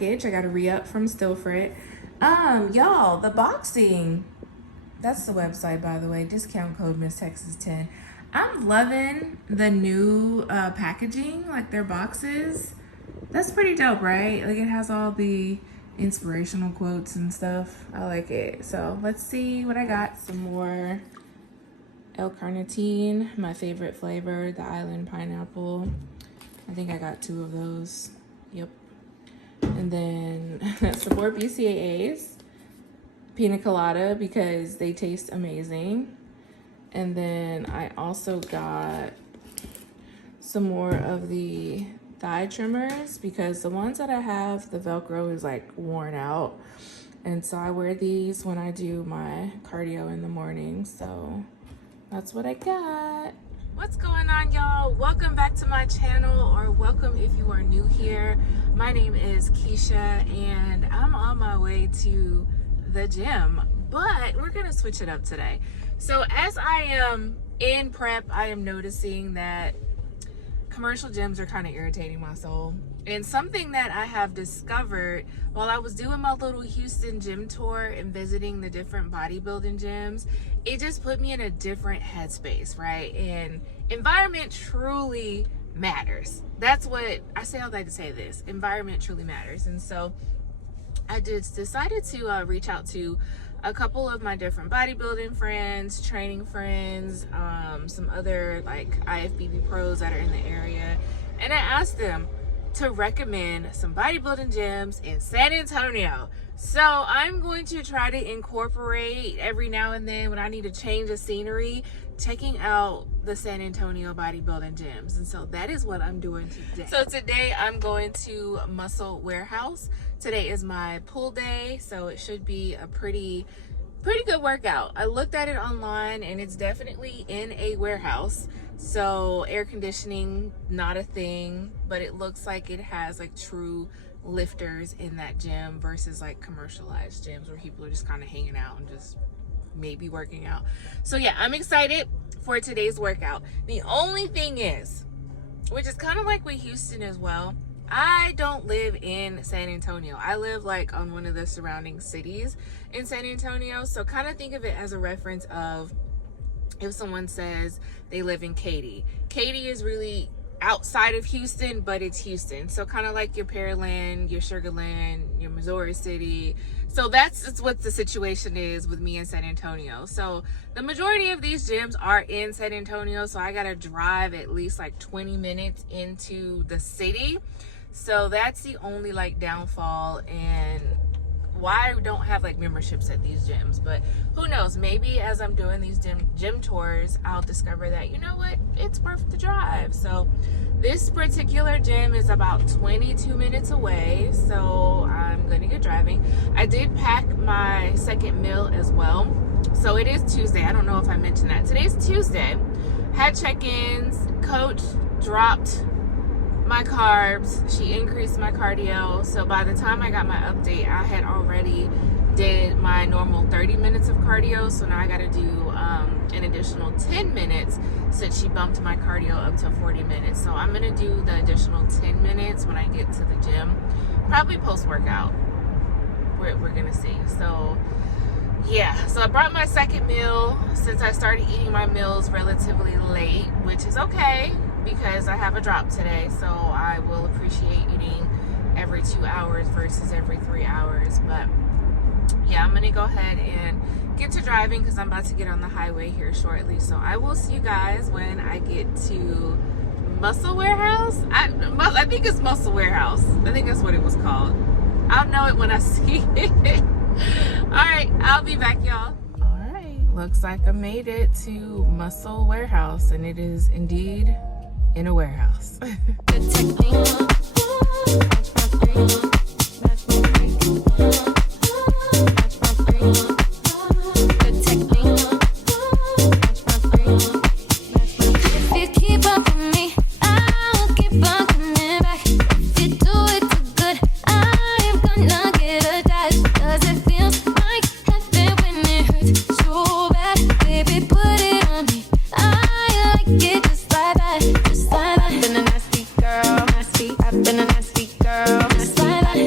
package. I got a re-up from Stillfrit. Y'all, the boxing, that's the website, by the way. Discount code Miss Texas 10. I'm loving the new packaging, like their boxes. That's pretty dope, right? Like it has all the inspirational quotes and stuff. I like it. So let's see what I got. Some more L-carnitine, my favorite flavor, the island pineapple. I think I got 2 of those. Yep. And then some more BCAAs, pina colada, because they taste amazing. And then I also got some more of the thigh trimmers, because the ones that I have, the Velcro is like worn out. And so I wear these when I do my cardio in the morning. So that's what I got. What's going on, y'all? Welcome back to my channel, or welcome if you are new here. My name is Keisha and I'm on my way to the gym, but we're gonna switch it up today. So as I am in prep, I am noticing that commercial gyms are kind of irritating my soul. And something that I have discovered while I was doing my little Houston gym tour and visiting the different bodybuilding gyms, it just put me in a different headspace, right? And environment truly matters. That's what I say. I like to say this: environment truly matters. And so I just decided to reach out to a couple of my different bodybuilding friends, training friends, some other like IFBB pros that are in the area, and I asked them to recommend some bodybuilding gyms in San Antonio. So I'm going to try to incorporate every now and then, when I need to change the scenery, checking out the San Antonio bodybuilding gyms. And so that is what I'm doing today. So today I'm going to Muscle Warehouse. Today is my pull day, so it should be a pretty good workout. I looked at it online and it's definitely in a warehouse. So air conditioning, not a thing, but it looks like it has like true lifters in that gym versus like commercialized gyms where people are just kind of hanging out and just maybe working out. So yeah, I'm excited for today's workout. The only thing is, which is kind of like with Houston as well, I don't live in San Antonio. I live like on one of the surrounding cities in San Antonio. So kind of think of it as a reference of if someone says they live in Fk'd. Fk'd is really outside of Houston, but it's Houston. So kind of like your Pearland, your Sugarland, your Missouri City. So that's what the situation is with me in San Antonio. So the majority of these gyms are in San Antonio. So I got to drive at least like 20 minutes into the city. So that's the only like downfall and why I don't have like memberships at these gyms. But who knows, maybe as I'm doing these gym tours, I'll discover that, you know what, it's worth the drive. So this particular gym is about 22 minutes away, so I'm gonna get driving. I did pack my second meal as well. So it is Tuesday. I don't know if I mentioned that. Today's Tuesday. Had check-ins. Coach dropped my carbs. She increased my cardio. So by the time I got my update, I had already did my normal 30 minutes of cardio. So now I got to do an additional 10 minutes since she bumped my cardio up to 40 minutes. So I'm going to do the additional 10 minutes when I get to the gym, probably post-workout. We're going to see. So yeah, so I brought my second meal since I started eating my meals relatively late, which is okay, because I have a drop today, so I will appreciate eating every 2 hours versus every 3 hours. But yeah, I'm gonna go ahead and get to driving because I'm about to get on the highway here shortly. So I will see you guys when I get to Muscle Warehouse. I think it's Muscle Warehouse. I think that's what it was called. I'll know it when I see it. All right, I'll be back, y'all. All right, looks like I made it to Muscle Warehouse, and it is indeed in a warehouse. I've been a nasty girl, nasty. I've been a nasty girl, nasty.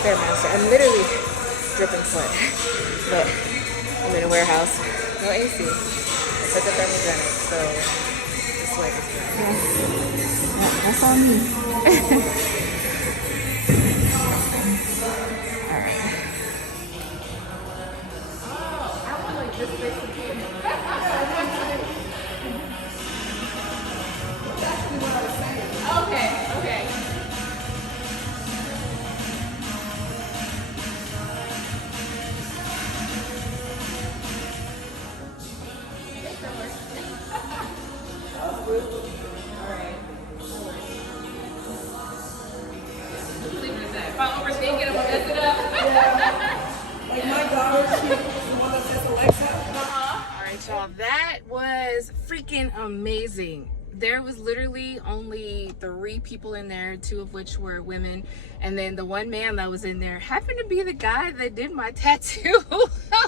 Stairmaster. I'm literally dripping sweat, but I'm in a warehouse. No AC. I took a thermogenic, so the sweat is good. Yeah, that's on me. All right. I want like this place to be. Okay. If I overthink it, I'm gonna mess it up. Yeah. Like my daughter, she's the one that says Alexa. All right, y'all. That was freaking amazing. There was literally only 3 people in there, 2 of which were women, and then the one man that was in there happened to be the guy that did my tattoo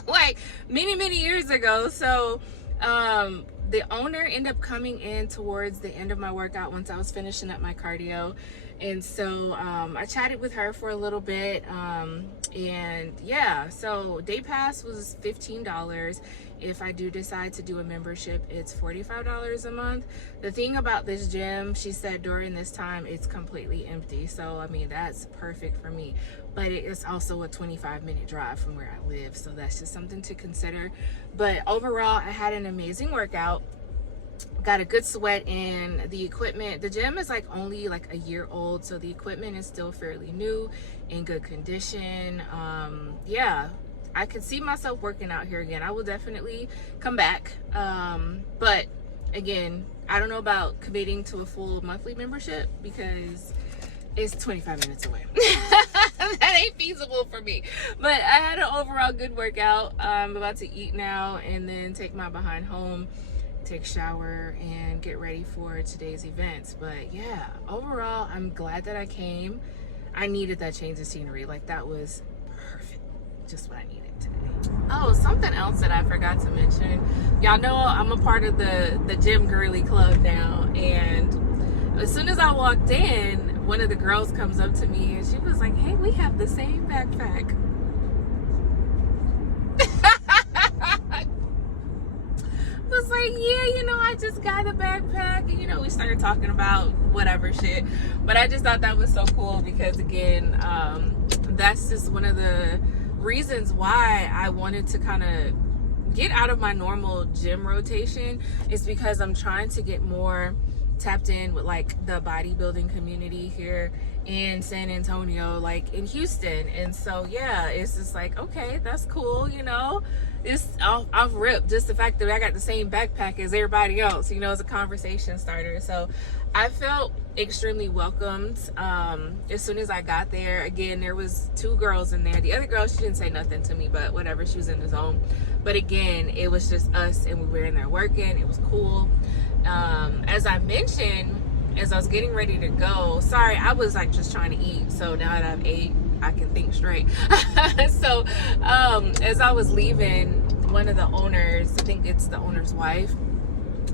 like many years ago. So the owner ended up coming in towards the end of my workout once I was finishing up my cardio, and so I chatted with her for a little bit, and yeah, so day pass was $15. If I do decide to do a membership, it's $45 a month. The thing about this gym, she said during this time, it's completely empty. So, I mean, that's perfect for me. But it is also a 25-minute drive from where I live. So that's just something to consider. But overall, I had an amazing workout. Got a good sweat in. The equipment, the gym is like only like a year old. So the equipment is still fairly new, in good condition. Yeah. I could see myself working out here again. I will definitely come back. But again, I don't know about committing to a full monthly membership because it's 25 minutes away. That ain't feasible for me. But I had an overall good workout. I'm about to eat now and then take my behind home, take a shower, and get ready for today's events. But yeah, overall, I'm glad that I came. I needed that change of scenery. Like, that was perfect. Just what I needed today. Oh, something else that I forgot to mention. Y'all know I'm a part of the gym girly club now, and as soon as I walked in, one of the girls comes up to me and she was like, "Hey, we have the same backpack." I was like, "Yeah, you know, I just got a backpack," and you know, we started talking about whatever shit, but I just thought that was so cool because again, that's just one of the reasons why I wanted to kind of get out of my normal gym rotation, is because I'm trying to get more tapped in with like the bodybuilding community here in San Antonio, like in Houston. And so yeah, it's just like, okay, that's cool, you know, it's I've ripped just the fact that I got the same backpack as everybody else, you know, as a conversation starter. So I felt extremely welcomed as soon as I got there. Again, there was 2 girls in there. The other girl, she didn't say nothing to me, but whatever, she was in the zone. But again, it was just us and we were in there working. It was cool. As I mentioned, as I was getting ready to go, sorry, I was like just trying to eat, so now that I've ate, I can think straight. So as I was leaving, one of the owners, I think it's the owner's wife,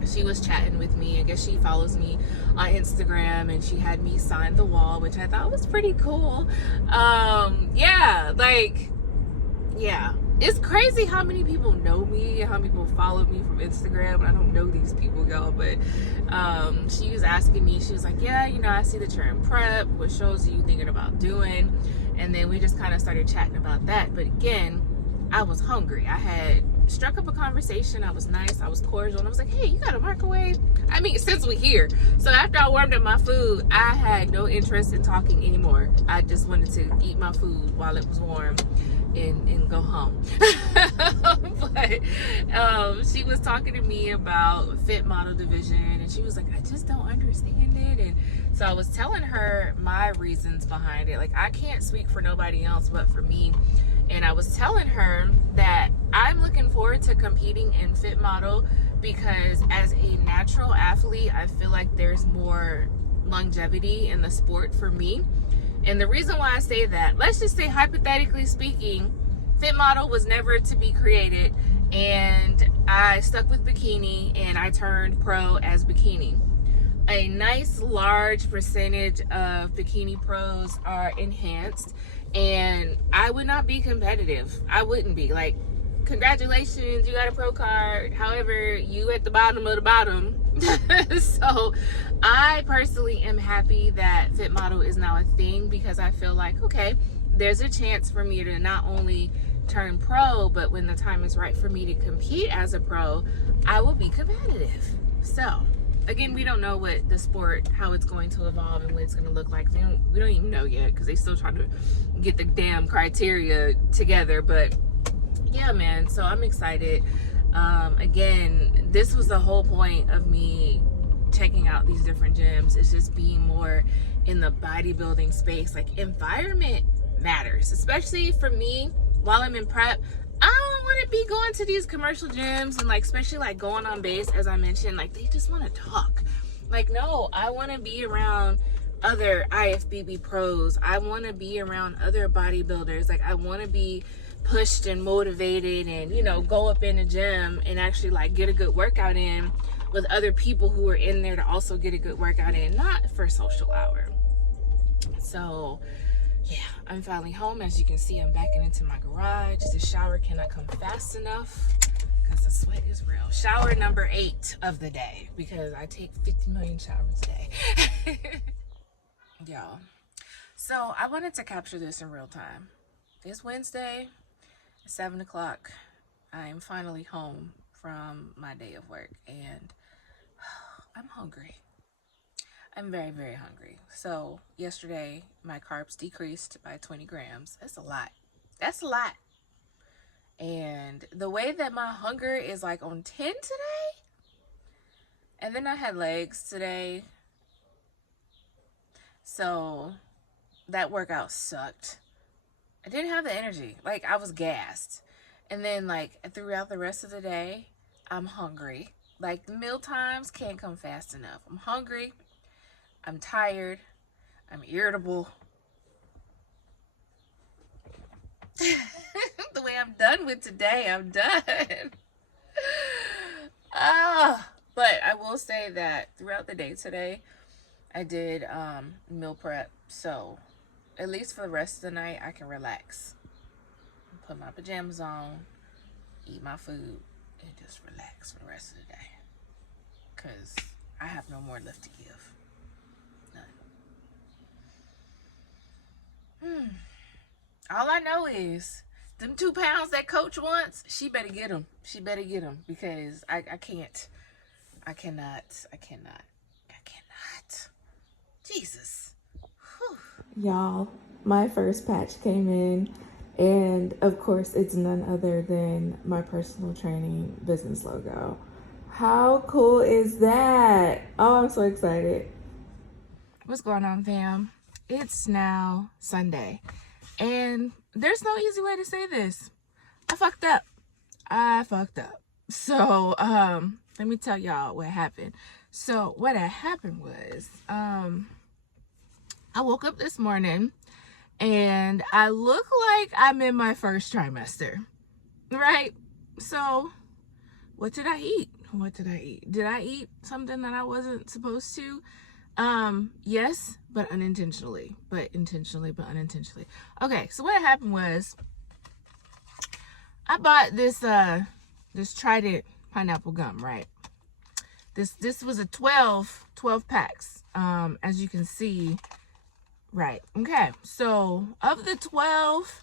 she was chatting with me. I guess she follows me on Instagram, and she had me sign the wall, which I thought was pretty cool. Yeah, like, yeah, it's crazy how many people know me, how many people follow me from Instagram. I don't know these people, y'all, but she was asking me, she was like, yeah, you know, I see that you're in prep. What shows are you thinking about doing? And then we just kind of started chatting about that. But again, I was hungry. I had struck up a conversation. I was nice, I was cordial, and I was like, hey, you got a microwave? I mean, since we're here. So after I warmed up my food, I had no interest in talking anymore. I just wanted to eat my food while it was warm and go home. But she was talking to me about fit model division, and she was like, I just don't understand it. And so I was telling her my reasons behind it. Like, I can't speak for nobody else but for me. And I was telling her that I'm looking forward to competing in fit model because as a natural athlete, I feel like there's more longevity in the sport for me. And the reason why I say that, let's just say hypothetically speaking, fit model was never to be created, and I stuck with bikini and I turned pro as bikini. A nice large percentage of bikini pros are enhanced, And I would not be competitive. I wouldn't be. Like, congratulations, you got a pro card. However, you at the bottom of the bottom. So I personally am happy that Fit Model is now a thing, because I feel like, okay, there's a chance for me to not only turn pro, but when the time is right for me to compete as a pro, I will be competitive. So again, we don't know what the sport, how it's going to evolve and what it's going to look like. We don't even know yet, because they still trying to get the damn criteria together. But yeah, man, so I'm excited. Again, this was the whole point of me checking out these different gyms. It's just being more in the bodybuilding space. Like, environment matters, especially for me while I'm in prep. I don't want to be going to these commercial gyms and, like, especially like going on base, as I mentioned, like, they just want to talk. Like, no, I want to be around other IFBB pros. I want to be around other bodybuilders. Like, I want to be pushed and motivated and, you know, go up in the gym and actually like get a good workout in with other people who are in there to also get a good workout in, not for social hour. So yeah, I'm finally home. As you can see, I'm backing into my garage. The shower cannot come fast enough because the sweat is real. Shower number 8 of the day, because I take 50 million showers a day. Y'all, so I wanted to capture this in real time. It's Wednesday, 7 o'clock. I'm finally home from my day of work, and I'm hungry. I'm very, very hungry. So yesterday, my carbs decreased by 20 grams. That's a lot. That's a lot. And the way that my hunger is like on 10 today, and then I had legs today, so that workout sucked. I didn't have the energy. Like, I was gassed. And then, like, throughout the rest of the day, I'm hungry. Like, the meal times can't come fast enough. I'm hungry. I'm tired. I'm irritable. The way I'm done with today, I'm done. But I will say that throughout the day today, I did meal prep. So at least for the rest of the night, I can relax. Put my pajamas on, eat my food, and just relax for the rest of the day. Because I have no more left to give. None. All I know is, them 2 pounds that coach wants, she better get them. She better get them, because I can't. I cannot. Jesus. Y'all, my first patch came in, and of course it's none other than my personal training business logo. How cool is that? Oh, I'm so excited. What's going on, fam? It's now Sunday, and there's no easy way to say this. I fucked up. So, let me tell y'all what happened. So what had happened was, I woke up this morning and I look like I'm in my first trimester, right? So what did I eat? Did I eat something that I wasn't supposed to? Yes, but unintentionally. But unintentionally. Okay, so what happened was, I bought this Trident pineapple gum, right? This was a 12 packs, as you can see, right? Okay, so of the 12,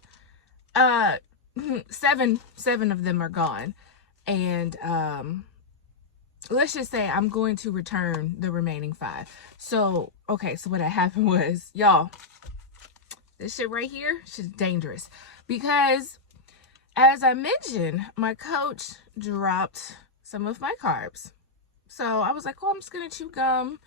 7 of them are gone, and let's just say I'm going to return the remaining 5. So okay, so what had happened was, y'all, this shit right here, shit's dangerous, because as I mentioned, my coach dropped some of my carbs. So I was like, oh, I'm just gonna chew gum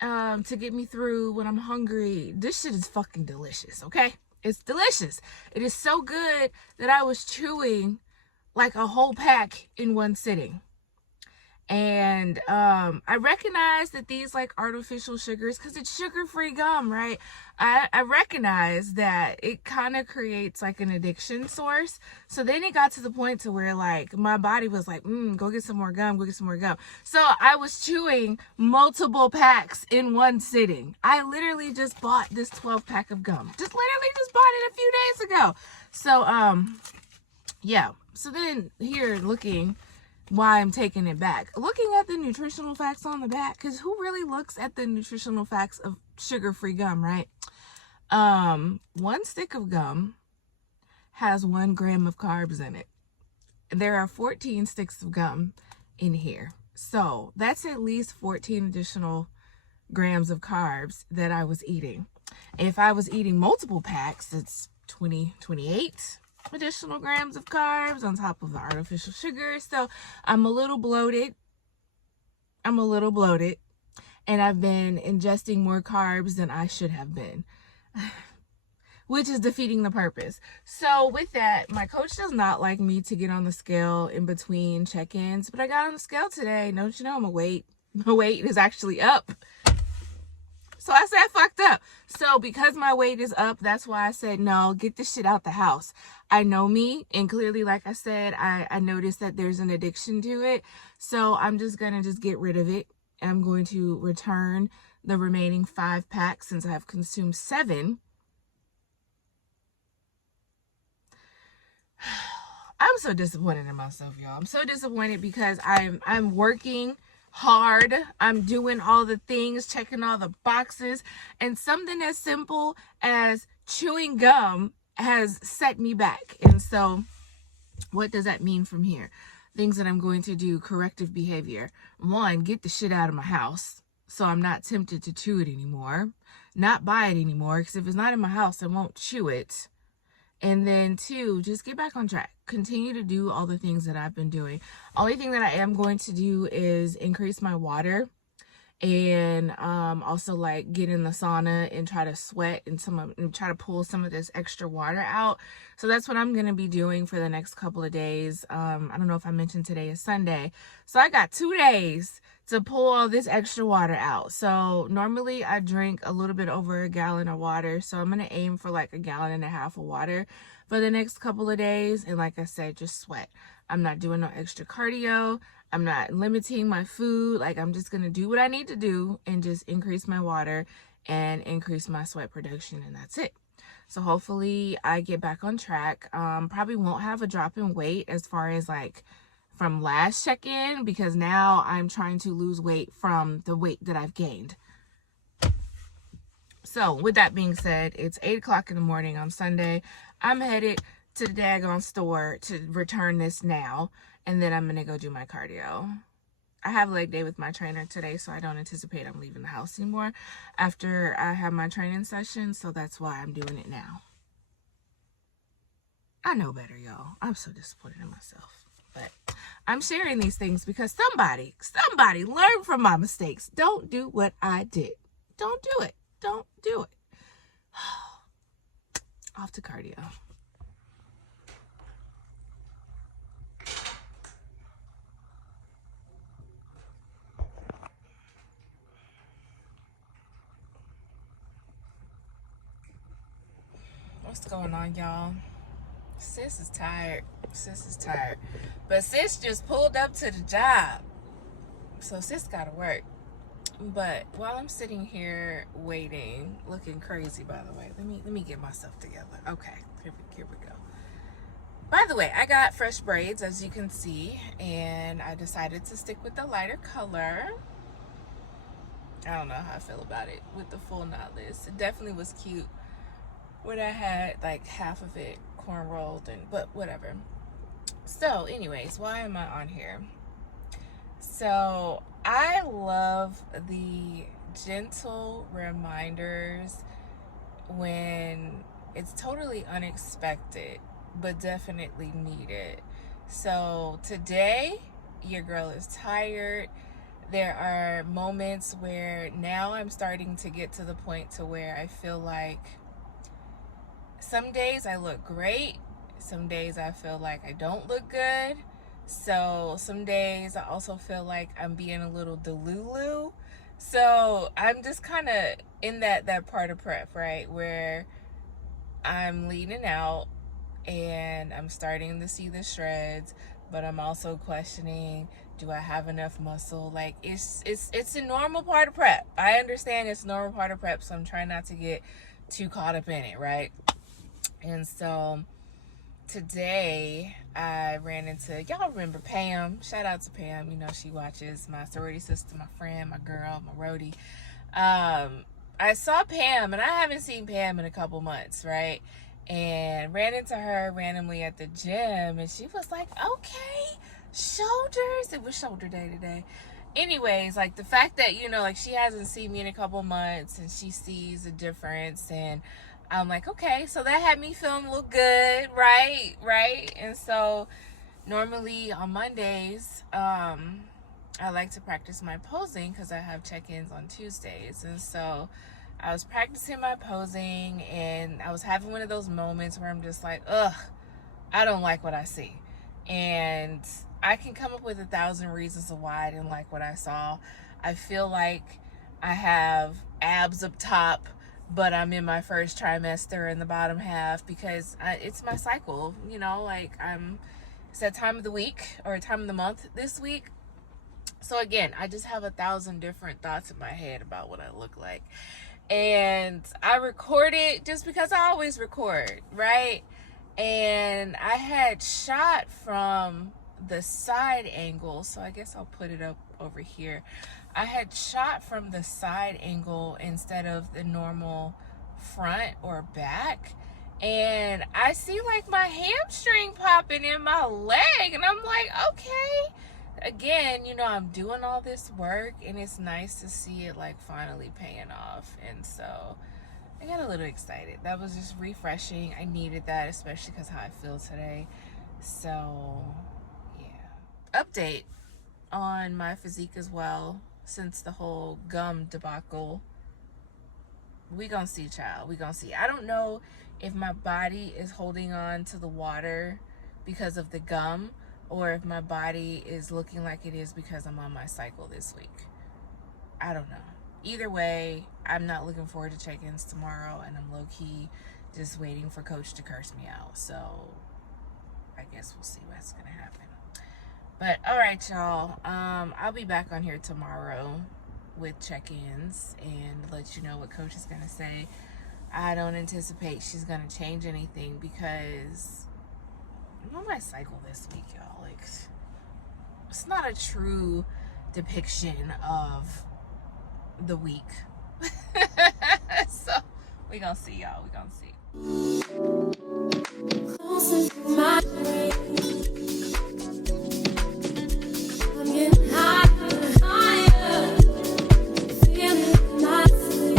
to get me through when I'm hungry. This shit is fucking delicious, okay? It's delicious. It is so good that I was chewing like a whole pack in one sitting. And I recognize that these like artificial sugars, because it's sugar-free gum, right? I recognize that it kind of creates like an addiction source. So then it got to the point to where like my body was like, go get some more gum, go get some more gum. So I was chewing multiple packs in one sitting. I literally just bought this 12 pack of gum. Just literally just bought it a few days ago. So yeah. So then here looking why I'm taking it back. Looking at the nutritional facts on the back, because who really looks at the nutritional facts of sugar-free gum, right? 1 stick of gum has 1 gram of carbs in it. There are 14 sticks of gum in here. So that's at least 14 additional grams of carbs that I was eating. If I was eating multiple packs, it's 28 additional grams of carbs on top of the artificial sugar. So I'm a little bloated. And I've been ingesting more carbs than I should have been, which is defeating the purpose. So with that, my coach does not like me to get on the scale in between check-ins, but I got on the scale today. Don't you know my weight is actually up. So I said, I fucked up. So because my weight is up, that's why I said, no, get this shit out the house. I know me. And clearly, like I said, I noticed that there's an addiction to it. So I'm just going to get rid of it. I'm going to return the remaining 5 packs since I have consumed 7. I'm so disappointed in myself, y'all. I'm so disappointed because I'm working hard. I'm doing all the things, checking all the boxes, and something as simple as chewing gum has set me back. And so what does that mean from here? Things that I'm going to do: corrective behavior. 1, get the shit out of my house so I'm not tempted to chew it anymore. Not buy it anymore, because if it's not in my house, I won't chew it. And then 2, just get back on track. Continue to do all the things that I've been doing. Only thing that I am going to do is increase my water, and also like get in the sauna and try to sweat and try to pull some of this extra water out. So that's what I'm going to be doing for the next couple of days. I don't know if I mentioned today is Sunday. So I got 2 days to pull all this extra water out. So normally I drink a little bit over a gallon of water. So I'm going to aim for like 1.5 gallons of water for the next couple of days. And like I said, just sweat. I'm not doing no extra cardio. I'm not limiting my food. Like, I'm just going to do what I need to do and just increase my water and increase my sweat production. And that's it. So hopefully I get back on track. Probably won't have a drop in weight as far as like from last check-in, because now I'm trying to lose weight from the weight that I've gained. So with that being said, it's 8 o'clock in the morning on Sunday. I'm headed to the daggone store to return this now, and then I'm going to go do my cardio. I have leg day with my trainer today, so I don't anticipate I'm leaving the house anymore after I have my training session, so that's why I'm doing it now. I know better, y'all. I'm so disappointed in myself. But I'm sharing these things because somebody learn from my mistakes. Don't do what I did. Don't do it. Don't do it. Off to cardio. What's going on, y'all? Sis is tired. But sis just pulled up to the job. So sis gotta work. But while I'm sitting here waiting, looking crazy, by the way, let me get myself together. Okay, here we go. By the way, I got fresh braids, as you can see, and I decided to stick with the lighter color. I don't know how I feel about it with the full knotless. It definitely was cute when I had like half of it corn rolled, but whatever. So anyways, why am I on here? So I love the gentle reminders when it's totally unexpected but definitely needed. So today, your girl is tired. There are moments where now I'm starting to get to the point to where I feel like some days I look great, some days I feel like I don't look good, So some days I also feel like I'm being a little delulu. So I'm just kind of in that part of prep, right, where I'm leaning out and I'm starting to see the shreds, but I'm also questioning, do I have enough muscle? Like it's a normal part of prep. I understand it's a normal part of prep, so I'm trying not to get too caught up in it, right? And so today I ran into, y'all remember Pam? Shout out to Pam. You know, she watches, my sorority sister, my friend, my girl, my roadie. I saw Pam, and I haven't seen Pam in a couple months, right? And ran into her randomly at the gym, and she was like, okay, shoulders. It was shoulder day today. Anyways, like the fact that, you know, like she hasn't seen me in a couple months and she sees a difference, and I'm like, okay, so that had me feeling a little good, right? And so normally on Mondays, I like to practice my posing because I have check-ins on Tuesdays. And so I was practicing my posing, and I was having one of those moments where I'm just like, ugh, I don't like what I see. And I can come up with 1,000 reasons of why I didn't like what I saw. I feel like I have abs up top, but I'm in my first trimester in the bottom half because it's my cycle, you know, like it's that time of the week or time of the month this week. So again, I just have 1,000 different thoughts in my head about what I look like. And I recorded just because I always record, right? And I had shot from the side angle, so I guess I'll put it up over here. I had shot from the side angle instead of the normal front or back, and I see like my hamstring popping in my leg, and I'm like, okay. Again, you know, I'm doing all this work, and it's nice to see it like finally paying off. And so I got a little excited. That was just refreshing. I needed that, especially because how I feel today. So yeah, update on my physique as well. Since the whole gum debacle, we gonna see, child. We gonna see. I don't know if my body is holding on to the water because of the gum, or if my body is looking like it is because I'm on my cycle this week. I don't know. Either way, I'm not looking forward to check-ins tomorrow, and I'm low-key just waiting for Coach to curse me out. So I guess we'll see what's gonna happen. But all right, y'all, I'll be back on here tomorrow with check-ins and let you know what Coach is gonna say. I don't anticipate she's gonna change anything because I'm on my cycle this week, y'all. Like, it's not a true depiction of the week. So we gonna see, y'all. We gonna see. I'm getting higher, higher, feeling my sleep.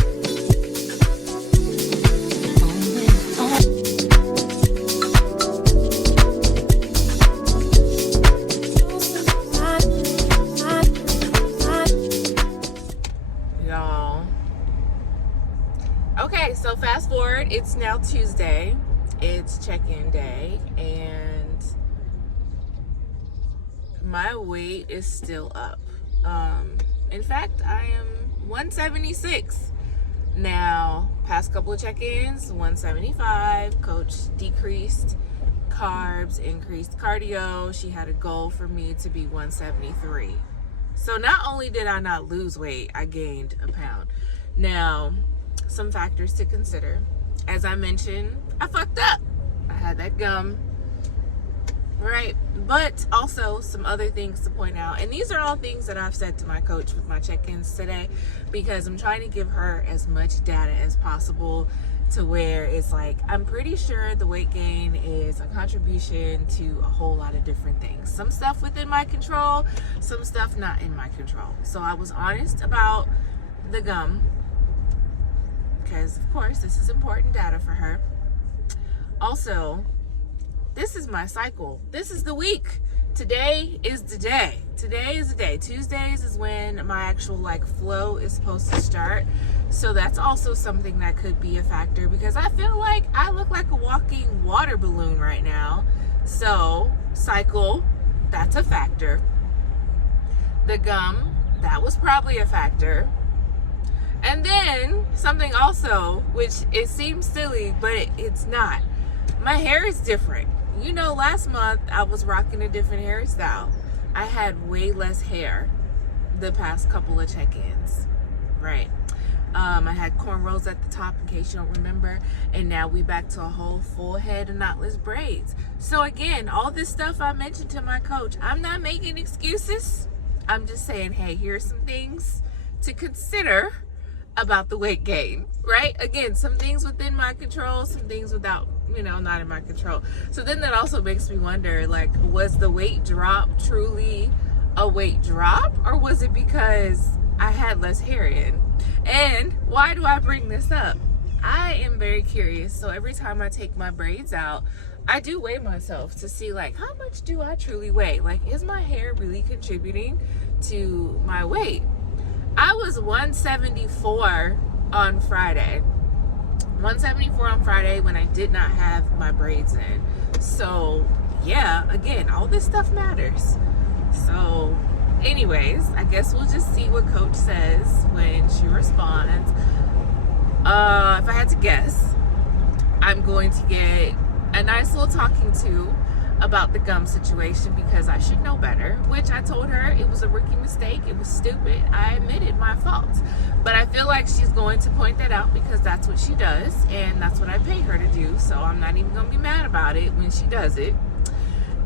Y'all. Okay, so fast forward. It's now Tuesday. It's check-in day, and my weight is still up. In fact, I am 176 now. Past couple of check-ins, 175. Coach decreased carbs, increased cardio. She had a goal for me to be 173. So not only did I not lose weight, I gained a pound. Now, some factors to consider. As I mentioned, I fucked up. I had that gum, right? But also some other things to point out. And these are all things that I've said to my coach with my check-ins today, because I'm trying to give her as much data as possible to where it's like, I'm pretty sure the weight gain is a contribution to a whole lot of different things. Some stuff within my control, some stuff not in my control. So I was honest about the gum, because of course this is important data for her. Also, this is my cycle. This is the week. Today is the day. Today is the day. Tuesdays is when my actual like flow is supposed to start. So that's also something that could be a factor, because I feel like I look like a walking water balloon right now. So cycle, that's a factor. The gum, that was probably a factor. And then something also, which it seems silly, but it's not. My hair is different. You know, last month I was rocking a different hairstyle. I had way less hair the past couple of check-ins, right? I had cornrows at the top, in case you don't remember, and now we back to a whole full head of knotless braids. So again, all this stuff I mentioned to my coach, I'm not making excuses. I'm just saying, hey, here's some things to consider about the weight gain, right? Again, some things within my control, some things without, you know, not in my control. So then that also makes me wonder, like, was the weight drop truly a weight drop, or was it because I had less hair in? And why do I bring this up? I am very curious. So every time I take my braids out, I do weigh myself to see, like, how much do I truly weigh? Like, is my hair really contributing to my weight? I was 174 on Friday. 174 on Friday when I did not have my braids in. So yeah, again, all this stuff matters. So anyways, I guess we'll just see what coach says when she responds. If I had to guess, I'm going to get a nice little talking to about the gum situation, because I should know better, which I told her it was a rookie mistake. It was stupid. I admitted my fault. But I feel like she's going to point that out because that's what she does, and that's what I pay her to do. So I'm not even going to be mad about it when she does it.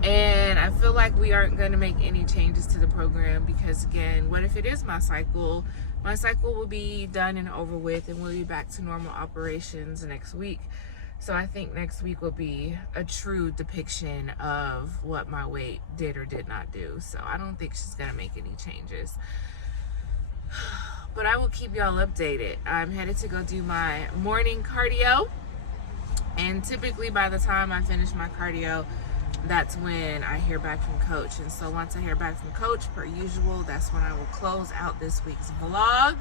And I feel like we aren't going to make any changes to the program because, again, what if it is my cycle? My cycle will be done and over with, and we'll be back to normal operations next week. So I think next week will be a true depiction of what my weight did or did not do. So I don't think she's gonna make any changes. But I will keep y'all updated. I'm headed to go do my morning cardio. And typically by the time I finish my cardio, that's when I hear back from coach. And so once I hear back from coach, per usual, that's when I will close out this week's vlog.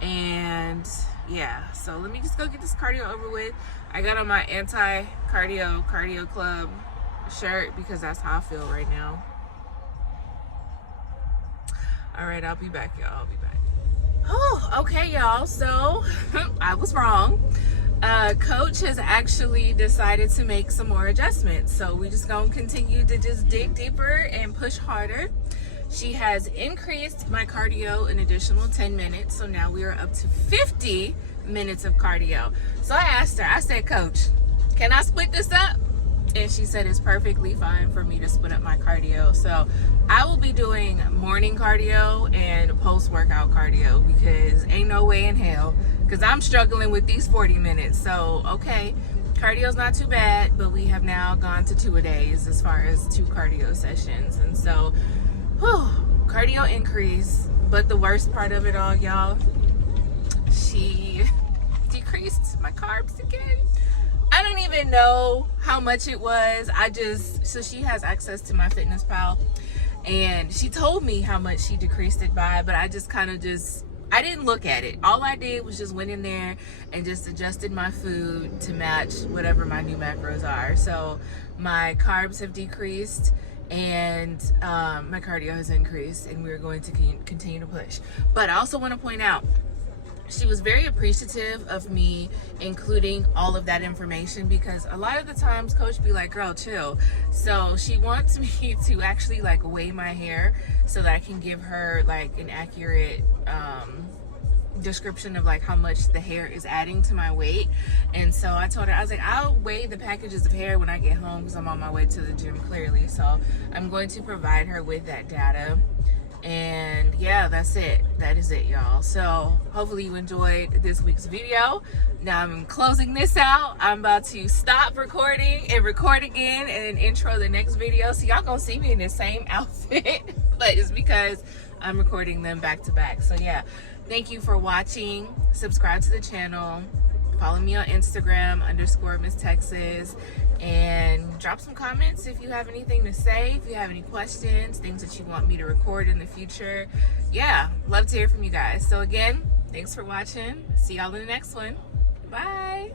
And yeah, so let me just go get this cardio over with. I got on my cardio club shirt because that's how I feel right now. All right, I'll be back, y'all. I'll be back. Oh, okay, y'all. So I was wrong. Coach has actually decided to make some more adjustments. So we just gonna continue to just dig deeper and push harder. She has increased my cardio an additional 10 minutes. So now we are up to 50 minutes of cardio. So I asked her, I said, Coach, can I split this up? And she said it's perfectly fine for me to split up my cardio. So I will be doing morning cardio and post-workout cardio because ain't no way in hell, because I'm struggling with these 40 minutes. So, okay, cardio's not too bad, but we have now gone to 2-a-days as far as 2 cardio sessions. And so, cardio increase. But the worst part of it all, y'all, she decreased my carbs again. I don't even know how much it was. So she has access to MyFitnessPal, and she told me how much she decreased it by, but I just kind of I didn't look at it. All I did was just went in there and just adjusted my food to match whatever my new macros are. So my carbs have decreased and my cardio has increased, and we're going to continue to push. But I also want to point out, she was very appreciative of me including all of that information, because a lot of the times coach be like, girl, chill. So she wants me to actually like weigh my hair so that I can give her like an accurate description of like how much the hair is adding to my weight. And so I told her, I was like, I'll weigh the packages of hair when I get home because I'm on my way to the gym clearly. So I'm going to provide her with that data. And yeah, that's it. That is it, y'all. So hopefully you enjoyed this week's video. Now I'm closing this out. I'm about to stop recording and record again and then intro the next video. So y'all gonna see me in the same outfit, but it's because I'm recording them back to back. So yeah, thank you for watching. Subscribe to the channel. Follow me on Instagram _MissTexas, and drop some comments if you have anything to say, if you have any questions, things that you want me to record in the future. Yeah, love to hear from you guys. So again, thanks for watching. See y'all in the next one. Bye.